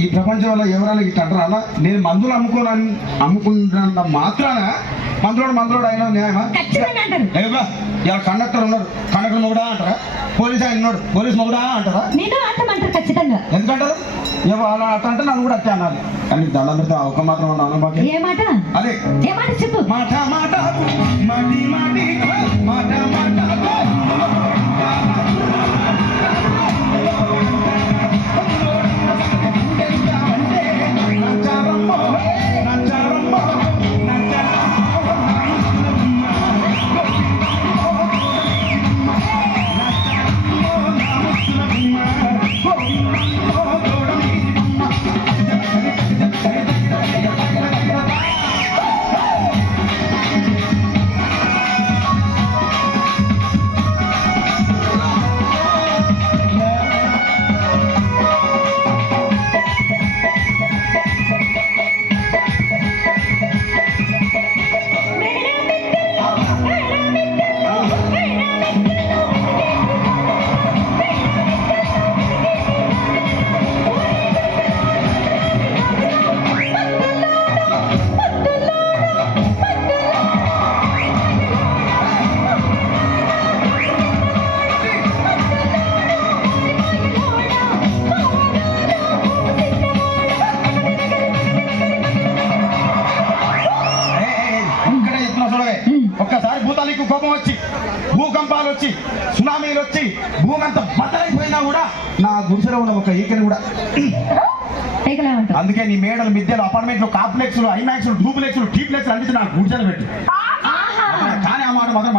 ఈ ప్రపంచంలో ఎవరైనా ఇట్లా అంటారా? అలా నేను మందులు అమ్ముకున్నంత మాత్రాన మందులోడు అయినా న్యాయమా? ఏవా ఇలా కండక్టర్ ఉన్నారు, కండక్టర్ మొగుడా అంటారా? పోలీస్ ఆయన ఉన్నాడు, పోలీస్ మొగుడా అంటారా? ఖచ్చితంగా ఎందుకంటారు? అలా అట్లా అంటే నన్ను కూడా అట్టే అనాలి. కానీ దండం పెడితే ఒక మాత్రం అన్న ఏ మాట? అదే ఏ మాట చెప్పు. మాట మాట మాటి మాటి మాట మాట ఒక్కసారి భూతాలకు కోపం వచ్చి, భూకంపాలు వచ్చి, సునామీలు వచ్చి, భూమి అంతా బద్దలైపోయినా కూడా నా గుడిసెలో ఉన్న ఒక ఈకని కూడా. అందుకే నీ మేడలు, మిద్దెలు, అపార్ట్మెంట్లు, కాంప్లెక్స్లు, ఐమాక్స్లు, డూప్లెక్స్లు, టీప్లెక్స్లు అన్నిటి నాకు గుడిసెలు పెట్టు. కానీ ఆ మాట మాత్రం